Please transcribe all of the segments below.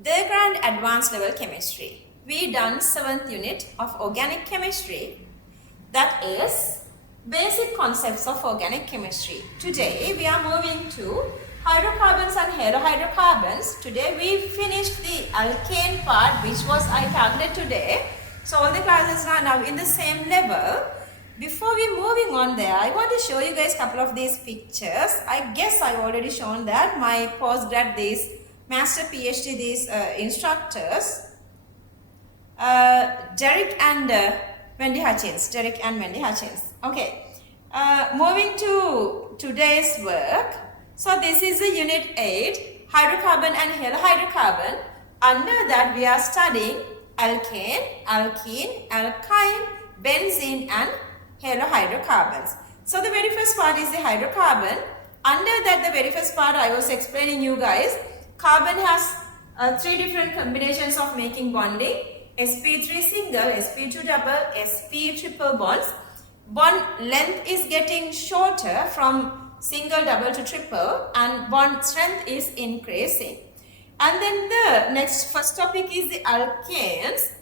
The Grand Advanced Level Chemistry. We done 7th unit of organic chemistry, that is basic concepts of organic chemistry. Today we are moving to hydrocarbons and halohydrocarbons. Today we finished the alkane part, which was I targeted today. So all the classes are now in the same level. Before we moving on there, I want to show you guys a couple of these pictures. I guess I've already shown that my postgrad, these master PhD, these instructors, Derek and Wendy Hutchins. Okay. Moving to today's work. So this is the unit 8, hydrocarbon and halohydrocarbon. Under that we are studying alkane, alkene, alkyne, benzene and halohydrocarbons. So the very first part is the hydrocarbon. Under that, the very first part I was explaining you guys, carbon has 3 different combinations of making bonding. sp3 single, sp2 double, sp triple bonds. Bond length is getting shorter from single, double to triple, and bond strength is increasing. And then the next first topic is the alkanes,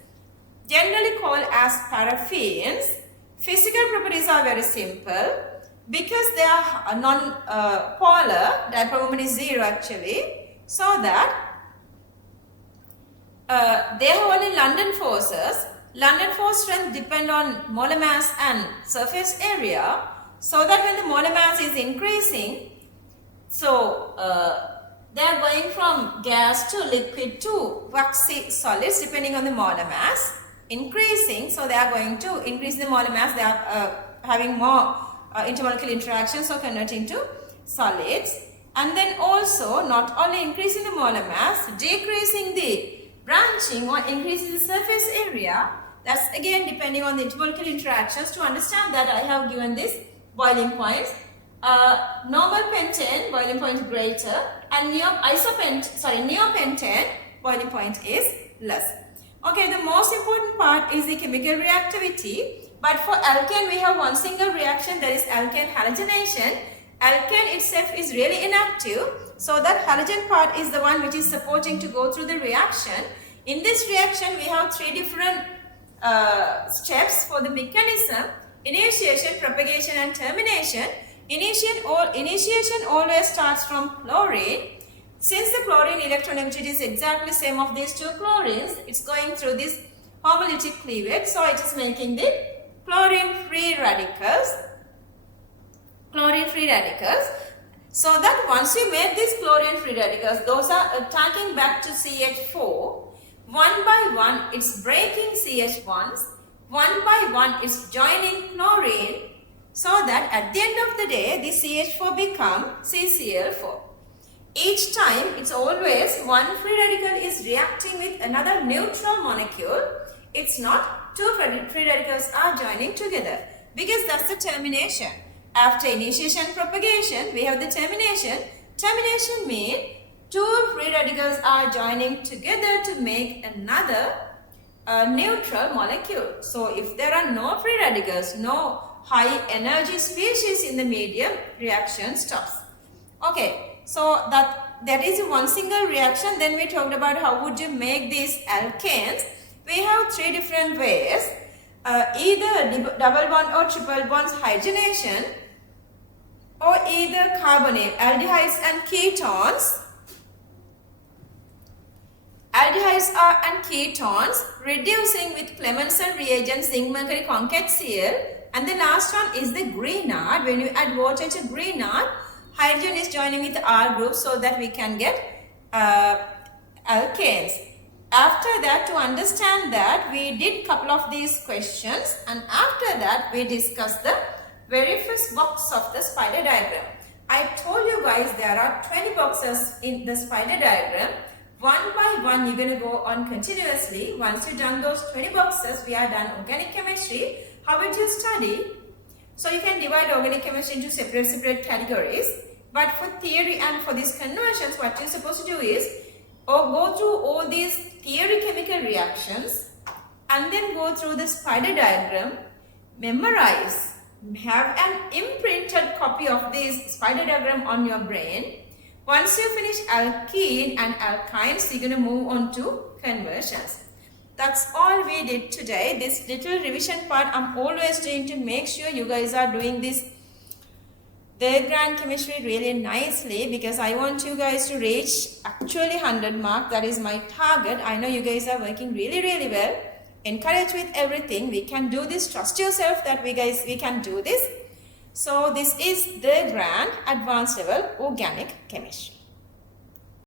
generally called as paraffins. Physical properties are very simple. Because they are non-polar, dipole moment is 0 actually, so that they have only London forces. London force strength depend on molar mass and surface area, so that when the molar mass is increasing, so they are going from gas to liquid to waxy solids depending on the molar mass increasing. So they are going to increase the molar mass, they are having more intermolecular interactions, so converting to solids. And then also not only increasing the molar mass, decreasing the branching or increasing the surface area. That's again depending on the intermolecular interactions. To understand that, I have given this boiling points. Normal pentane boiling point greater, and neopentane boiling point is less. Okay, the most important part is the chemical reactivity. But for alkane, we have one single reaction, that is alkane halogenation. Alkane itself is really inactive, so that halogen part is the one which is supporting to go through the reaction. In this reaction, we have 3 different steps for the mechanism: initiation, propagation and termination. Initiation always starts from chlorine. Since the chlorine electronegativity is exactly same of these 2 chlorines, it's going through this homolytic cleavage, so it is making the chlorine-free radicals. So that once you make these chlorine-free radicals, those are attacking back to CH4. One by one, it's breaking CH1s. One by one, it's joining chlorine, so that at the end of the day, the CH4 become CCl4. Each time, it's always one free radical is reacting with another neutral molecule. It's not 2 free radicals are joining together, because that's the termination. After initiation propagation, we have the termination. Termination means 2 free radicals are joining together to make another neutral molecule. So if there are no free radicals, no high energy species in the medium, reaction stops. Okay, so that is one single reaction. Then we talked about how would you make these alkanes. We have 3 different ways. Either double bond or triple bonds hydrogenation, or either carbonate, aldehydes and ketones. Aldehydes and ketones reducing with Clemmensen reagent, zinc mercury concave Cl. And the last one is the Grignard. When you add water to Grignard, hydrogen is joining with the R group, so that we can get alkanes. After that, to understand that, we did couple of these questions, and after that we discussed the very first box of the spider diagram. I told you guys there are 20 boxes in the spider diagram. One by one you're going to go on continuously. Once you've done those 20 boxes, we are done organic chemistry. How would you study? So you can divide organic chemistry into separate categories. But for theory and for these conversions, what you're supposed to do is go through all these theory chemical reactions and then go through the spider diagram, memorize, have an imprinted copy of this spider diagram on your brain. Once you finish alkene and alkynes, you're going to move on to conversions. That's all we did today. This little revision part I'm always doing to make sure you guys are doing this diagram chemistry really nicely, because I want you guys to reach actually 100 mark. That is my target. I know you guys are working really well. Encourage with everything. We can do this. Trust yourself that we can do this. So this is the grand advanced level organic chemistry.